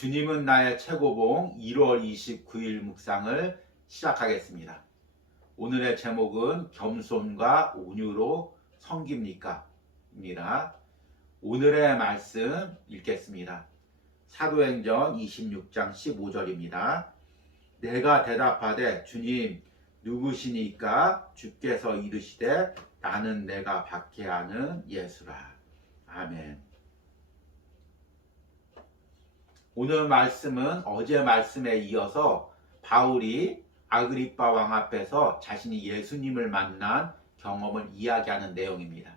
주님은 나의 최고봉 1월 29일 묵상을 시작하겠습니다. 오늘의 제목은 겸손과 온유로 섬깁니까? 입니다. 오늘의 말씀 읽겠습니다. 사도행전 26장 15절입니다. 내가 대답하되 주님 누구시니까? 주께서 이르시되 나는 내가 박해하는 예수라. 아멘. 오늘 말씀은 어제 말씀에 이어서 바울이 아그리빠 왕 앞에서 자신이 예수님을 만난 경험을 이야기하는 내용입니다.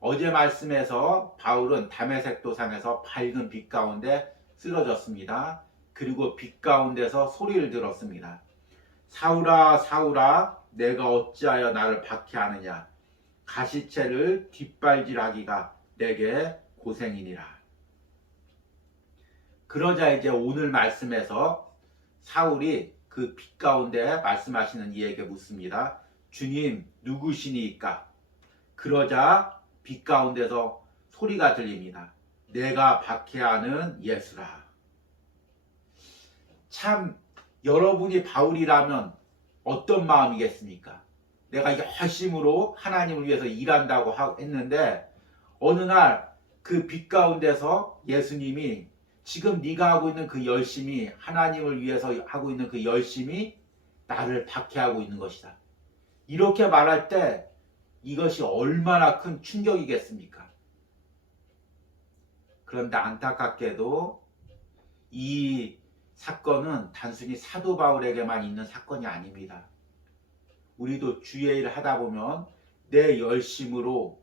어제 말씀에서 바울은 다메섹 도상에서 밝은 빛 가운데 쓰러졌습니다. 그리고 빛 가운데서 소리를 들었습니다. 사울아 사울아 내가 어찌하여 나를 박해하느냐? 가시체를 뒷발질하기가 내게 고생이니라. 그러자 이제 오늘 말씀에서 사울이 그 빛 가운데 말씀하시는 이에게 묻습니다. 주님 누구시니까? 그러자 빛 가운데서 소리가 들립니다. 내가 박해하는 예수라. 참 여러분이 바울이라면 어떤 마음이겠습니까? 내가 열심으로 하나님을 위해서 일한다고 했는데 어느 날 그 빛 가운데서 예수님이 지금 네가 하고 있는 그 열심이 하나님을 위해서 하고 있는 그 열심이 나를 박해하고 있는 것이다. 이렇게 말할 때 이것이 얼마나 큰 충격이겠습니까? 그런데 안타깝게도 이 사건은 단순히 사도 바울에게만 있는 사건이 아닙니다. 우리도 주의 일을 하다 보면 내 열심으로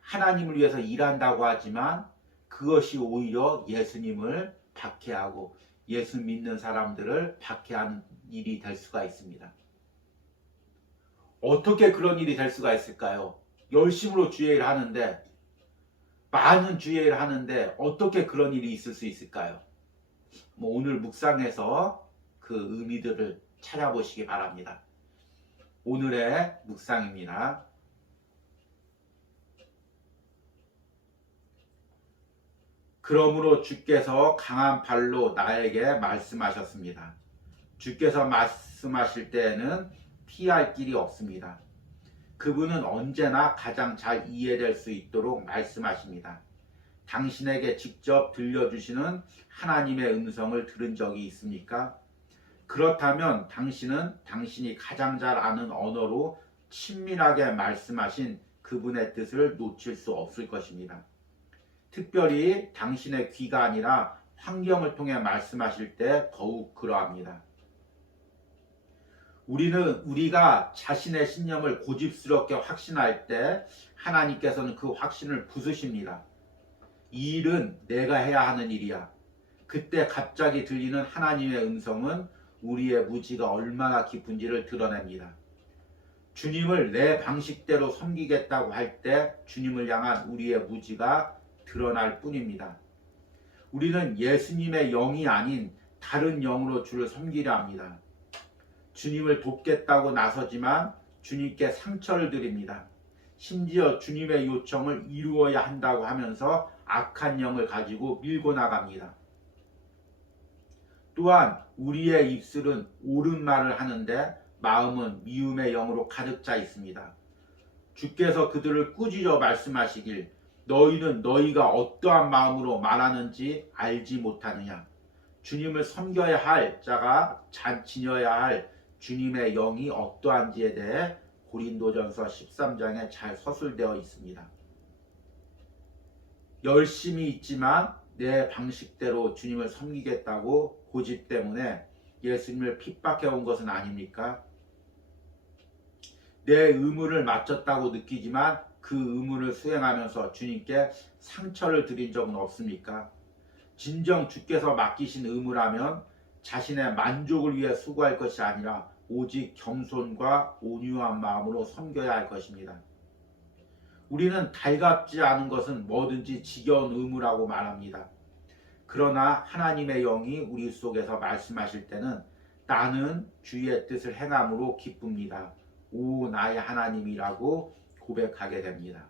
하나님을 위해서 일한다고 하지만 그것이 오히려 예수님을 박해하고 예수 믿는 사람들을 박해하는 일이 될 수가 있습니다. 어떻게 그런 일이 될 수가 있을까요? 열심으로 주의 일을 하는데 많은 주의 일을 하는데 어떻게 그런 일이 있을 수 있을까요? 오늘 묵상해서 그 의미들을 찾아보시기 바랍니다. 오늘의 묵상입니다. 그러므로 주께서 강한 발로 나에게 말씀하셨습니다. 주께서 말씀하실 때에는 피할 길이 없습니다. 그분은 언제나 가장 잘 이해될 수 있도록 말씀하십니다. 당신에게 직접 들려주시는 하나님의 음성을 들은 적이 있습니까? 그렇다면 당신은 당신이 가장 잘 아는 언어로 친밀하게 말씀하신 그분의 뜻을 놓칠 수 없을 것입니다. 특별히 당신의 귀가 아니라 환경을 통해 말씀하실 때 더욱 그러합니다. 우리가 자신의 신념을 고집스럽게 확신할 때 하나님께서는 그 확신을 부수십니다. 이 일은 내가 해야 하는 일이야. 그때 갑자기 들리는 하나님의 음성은 우리의 무지가 얼마나 깊은지를 드러냅니다. 주님을 내 방식대로 섬기겠다고 할 때 주님을 향한 우리의 무지가 드러날 뿐입니다. 우리는 예수님의 영이 아닌 다른 영으로 주를 섬기려 합니다. 주님을 돕겠다고 나서지만 주님께 상처를 드립니다. 심지어 주님의 요청을 이루어야 한다고 하면서 악한 영을 가지고 밀고 나갑니다. 또한 우리의 입술은 옳은 말을 하는데 마음은 미움의 영으로 가득 차 있습니다. 주께서 그들을 꾸짖어 말씀하시길 너희는 너희가 어떠한 마음으로 말하는지 알지 못하느냐. 주님을 섬겨야 할 자가 지녀야 할 주님의 영이 어떠한지에 대해 고린도전서 13장에 잘 서술되어 있습니다. 열심히 있지만 내 방식대로 주님을 섬기겠다고 고집 때문에 예수님을 핍박해 온 것은 아닙니까? 내 의무를 마쳤다고 느끼지만 그 의무를 수행하면서 주님께 상처를 드린 적은 없습니까? 진정 주께서 맡기신 의무라면 자신의 만족을 위해 수고할 것이 아니라 오직 겸손과 온유한 마음으로 섬겨야 할 것입니다. 우리는 달갑지 않은 것은 뭐든지 지겨운 의무라고 말합니다. 그러나 하나님의 영이 우리 속에서 말씀하실 때는 나는 주의 뜻을 행함으로 기쁩니다. 오 나의 하나님이라고 고백하게 됩니다.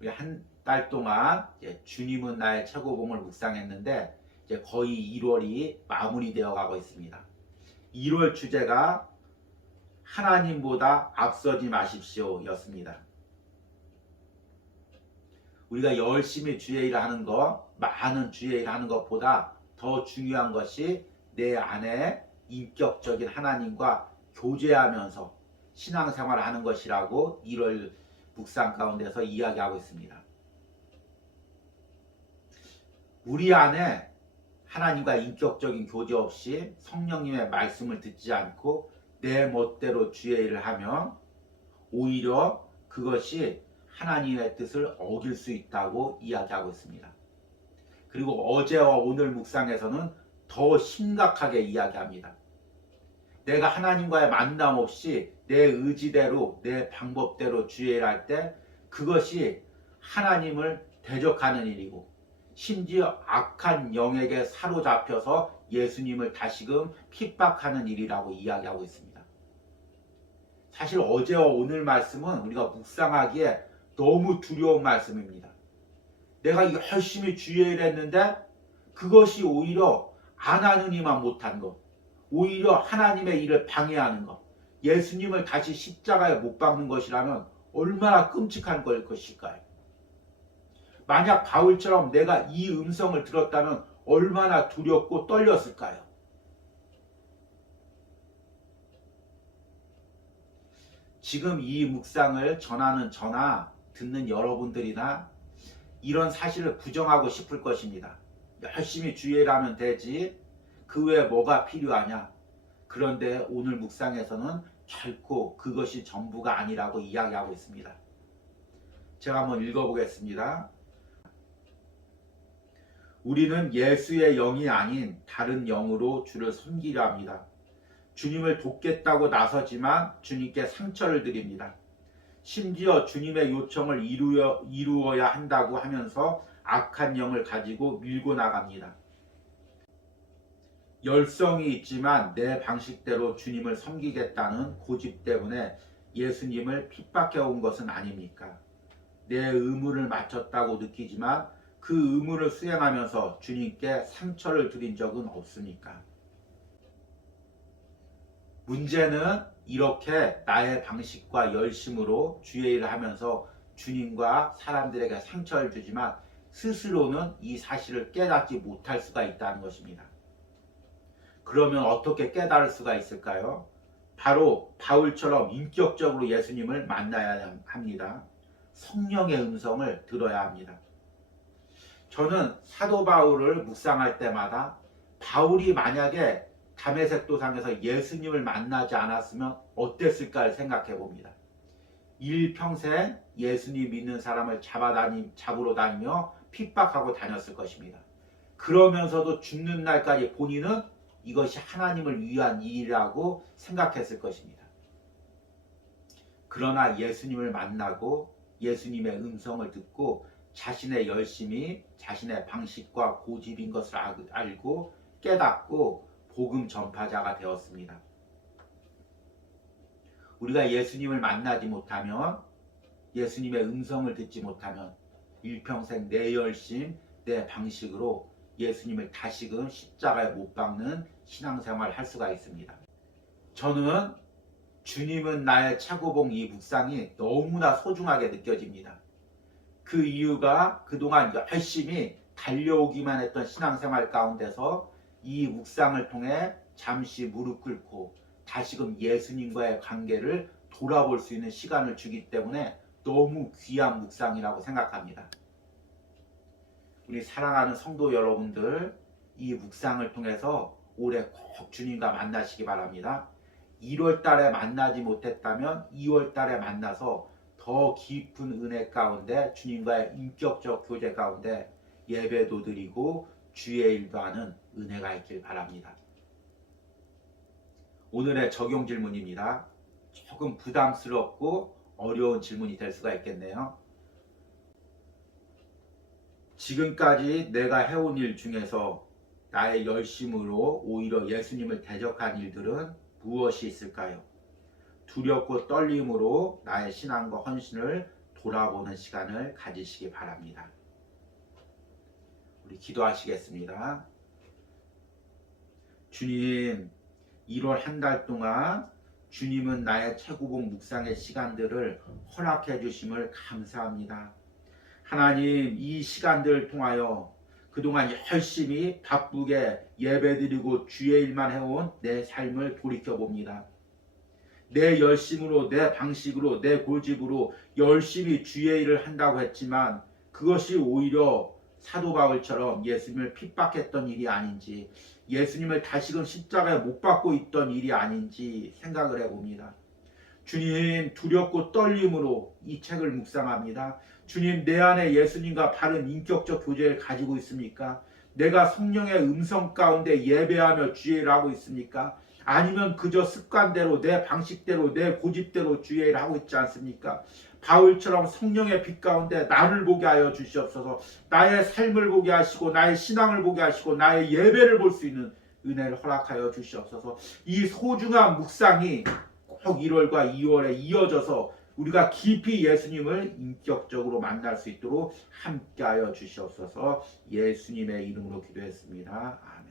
우리 한 달 동안 주님은 나의 최고봉을 묵상했는데 이제 거의 1월이 마무리되어 가고 있습니다. 1월 주제가 하나님보다 앞서지 마십시오 였습니다. 우리가 열심히 주의 일을 하는 것, 많은 주의 일을 하는 것보다 더 중요한 것이 내 안에 인격적인 하나님과 교제하면서 신앙생활을 하는 것이라고 1월 묵상 가운데서 이야기하고 있습니다. 우리 안에 하나님과 인격적인 교제 없이 성령님의 말씀을 듣지 않고 내 멋대로 주의 일을 하면 오히려 그것이 하나님의 뜻을 어길 수 있다고 이야기하고 있습니다. 그리고 어제와 오늘 묵상에서는 더 심각하게 이야기합니다. 내가 하나님과의 만남 없이 내 의지대로 내 방법대로 주의 일을 할 때 그것이 하나님을 대적하는 일이고 심지어 악한 영에게 사로잡혀서 예수님을 다시금 핍박하는 일이라고 이야기하고 있습니다. 사실 어제와 오늘 말씀은 우리가 묵상하기에 너무 두려운 말씀입니다. 내가 열심히 주의 일을 했는데 그것이 오히려 안 하는 이만 못한 것, 오히려 하나님의 일을 방해하는 것, 예수님을 다시 십자가에 못 박는 것이라면 얼마나 끔찍한 걸 것일까요? 만약 바울처럼 내가 이 음성을 들었다면 얼마나 두렵고 떨렸을까요? 지금 이 묵상을 전하는 저나 듣는 여러분들이나 이런 사실을 부정하고 싶을 것입니다. 열심히 주의 일을 하면 되지. 그 외에 뭐가 필요하냐? 그런데 오늘 묵상에서는 결코 그것이 전부가 아니라고 이야기하고 있습니다. 제가 한번 읽어보겠습니다. 우리는 예수의 영이 아닌 다른 영으로 주를 섬기려 합니다. 주님을 돕겠다고 나서지만 주님께 상처를 드립니다. 심지어 주님의 요청을 이루어야 한다고 하면서 악한 영을 가지고 밀고 나갑니다. 열성이 있지만 내 방식대로 주님을 섬기겠다는 고집 때문에 예수님을 핍박해 온 것은 아닙니까? 내 의무를 마쳤다고 느끼지만 그 의무를 수행하면서 주님께 상처를 드린 적은 없습니까? 문제는 이렇게 나의 방식과 열심으로 주의 일을 하면서 주님과 사람들에게 상처를 주지만 스스로는 이 사실을 깨닫지 못할 수가 있다는 것입니다. 그러면 어떻게 깨달을 수가 있을까요? 바로 바울처럼 인격적으로 예수님을 만나야 합니다. 성령의 음성을 들어야 합니다. 저는 사도 바울을 묵상할 때마다 바울이 만약에 다메섹 도상에서 예수님을 만나지 않았으면 어땠을까를 생각해 봅니다. 일평생 예수님 믿는 사람을 잡으러 다니며 핍박하고 다녔을 것입니다. 그러면서도 죽는 날까지 본인은 이것이 하나님을 위한 일이라고 생각했을 것입니다. 그러나 예수님을 만나고 예수님의 음성을 듣고 자신의 열심이 자신의 방식과 고집인 것을 알고 깨닫고 복음 전파자가 되었습니다. 우리가 예수님을 만나지 못하면 예수님의 음성을 듣지 못하면 일평생 내 열심, 내 방식으로 예수님을 다시금 십자가에 못 박는 신앙생활을 할 수가 있습니다. 저는 주님은 나의 최고봉 이 묵상이 너무나 소중하게 느껴집니다. 그 이유가 그동안 열심히 달려오기만 했던 신앙생활 가운데서 이 묵상을 통해 잠시 무릎 꿇고 다시금 예수님과의 관계를 돌아볼 수 있는 시간을 주기 때문에 너무 귀한 묵상이라고 생각합니다. 우리 사랑하는 성도 여러분들, 이 묵상을 통해서 올해 꼭 주님과 만나시기 바랍니다. 1월 달에 만나지 못했다면 2월 달에 만나서 더 깊은 은혜 가운데 주님과의 인격적 교제 가운데 예배도 드리고 주의 일도 하는 은혜가 있길 바랍니다. 오늘의 적용 질문입니다. 조금 부담스럽고 어려운 질문이 될 수가 있겠네요. 지금까지 내가 해온 일 중에서 나의 열심으로 오히려 예수님을 대적한 일들은 무엇이 있을까요? 두렵고 떨림으로 나의 신앙과 헌신을 돌아보는 시간을 가지시기 바랍니다. 우리 기도하시겠습니다. 주님, 1월 한 달 동안 주님은 나의 최고봉 묵상의 시간들을 허락해 주심을 감사합니다. 하나님, 이 시간들을 통하여 그동안 열심히 바쁘게 예배드리고 주의 일만 해온 내 삶을 돌이켜봅니다. 내 열심으로, 내 방식으로, 내 고집으로 열심히 주의 일을 한다고 했지만 그것이 오히려 사도 바울처럼 예수님을 핍박했던 일이 아닌지, 예수님을 다시금 십자가에 못 박고 있던 일이 아닌지 생각을 해봅니다. 주님, 두렵고 떨림으로 이 책을 묵상합니다. 주님, 내 안에 예수님과 바른 인격적 교제를 가지고 있습니까? 내가 성령의 음성 가운데 예배하며 주의 일을 하고 있습니까? 아니면 그저 습관대로, 내 방식대로, 내 고집대로 주의 일을 하고 있지 않습니까? 바울처럼 성령의 빛 가운데 나를 보게 하여 주시옵소서. 나의 삶을 보게 하시고, 나의 신앙을 보게 하시고, 나의 예배를 볼 수 있는 은혜를 허락하여 주시옵소서. 이 소중한 묵상이 꼭 1월과 2월에 이어져서 우리가 깊이 예수님을 인격적으로 만날 수 있도록 함께하여 주시옵소서. 예수님의 이름으로 기도했습니다. 아멘.